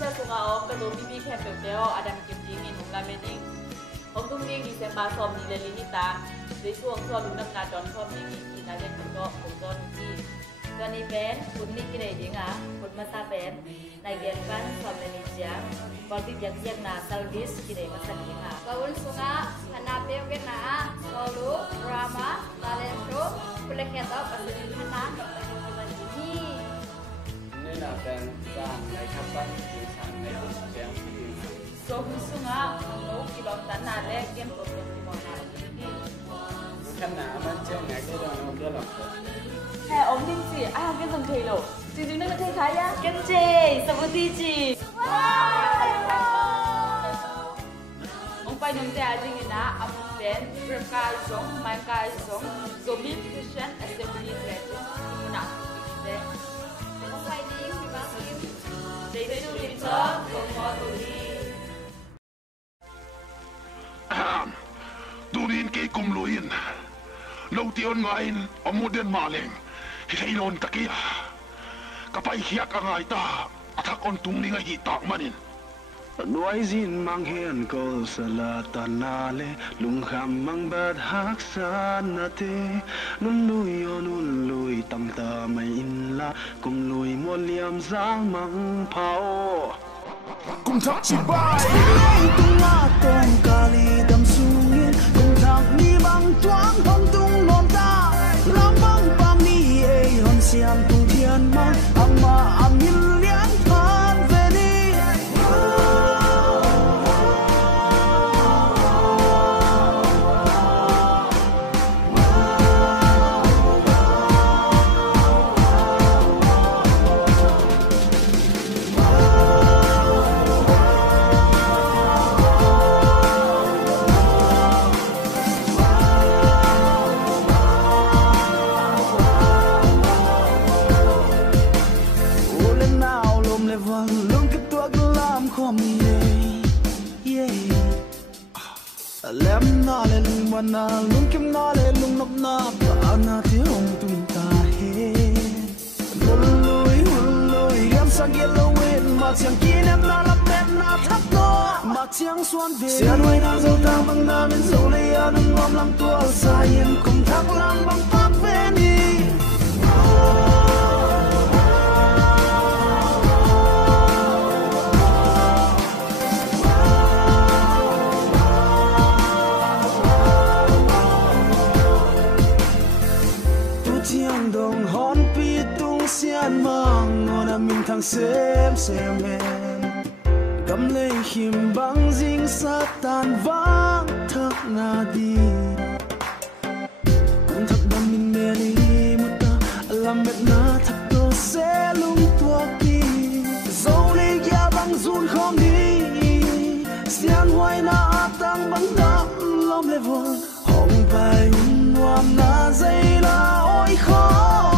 sa sunga om ka Zomi bi khem peo adam kim dingin hungla mening om tung ding di semba som ni le linita dei suang so lu nam na don som ni ki na le ko om don kiตัวนี้เป็นคุณนี่กี่ได้ยังอ่ะคุณมาซาเป็นในเดือนวันสอบในนิจาก่อนที่จะเรียนนาซาลดิสกี่ได้มาสักยังอ่ะกวนสุงะฮานาเปียวกันนะโซลูรามาตาเลนโชคุณเล็กแค่ตัวปัจจุบันฮานาปัจจุบันนี้นี่น่ะเป็นการในขั้นตอนสื่อสารในการแจ้งที่โซคุณสุงะโน้กี่ลองตันนาเล็กเกมตัวที่มองนาที่ขนาดมันเจ้าไหนก็ต้องเอาเรื่องหลักแค่อมจริงสิcái dòng thầy lộจริงๆนั่นก็เท่ขายะกันเจสวัสดีจีองไปน้องเจ้าจริงๆนะอภิเป็นประกาศสงฆ์ไม่กาสงฆ์ Zomi Christian Assembly เรื่องที่มันหนักจริงๆองไปดิ้งที่บ้านดิ้งเดี๋ยวดูดิจ้าของมอดูดีดูดินเกี่ยกุมลุยนเราเที่ยวงานอมุดเดินมาเลงให้ลนตะกี้กับไปเฮียกอะไรตาถ้าคนตุงนี่ไงหิตากมันด้วยจินมังเฮียนก็สละตันนาเลลุงคำมังบัดฮักษานาเตนุ่นลุยนุ่นลุยตั้งตาไม่อินละกุมลุยมัวเลียมสางมังเผากุมทักชิบายตุงมาตรงกาลีดำสูงเงินกุมทักนี่บังจวงห้องตุงนอนตาลำบังปังนี่เอ้ยหอนเสียงตุงเทียนมังอังมาอังยินเลี้ยงผ่านเวนีlem na le lung wana lung kim na le lung nop na pa na ti ong tum ta he lui yam sang yellow win ma chiang kin em na la pet na thap no ma chiang suan ve sia noi na zo ta bang na min zo le ya nang ngom lam tual sa yen kum thak lam bang pak ve ni dong hon pi tung xian mang ngon min thang xem men gam lei him bang jing sa tan vang thak na di kung thak dam min me ni muta lam bet na thak to se lung tua ki zo le ya bang zun khom ni xian huai na tang bang dam lom le vol hong pai nuam na zai la oi kho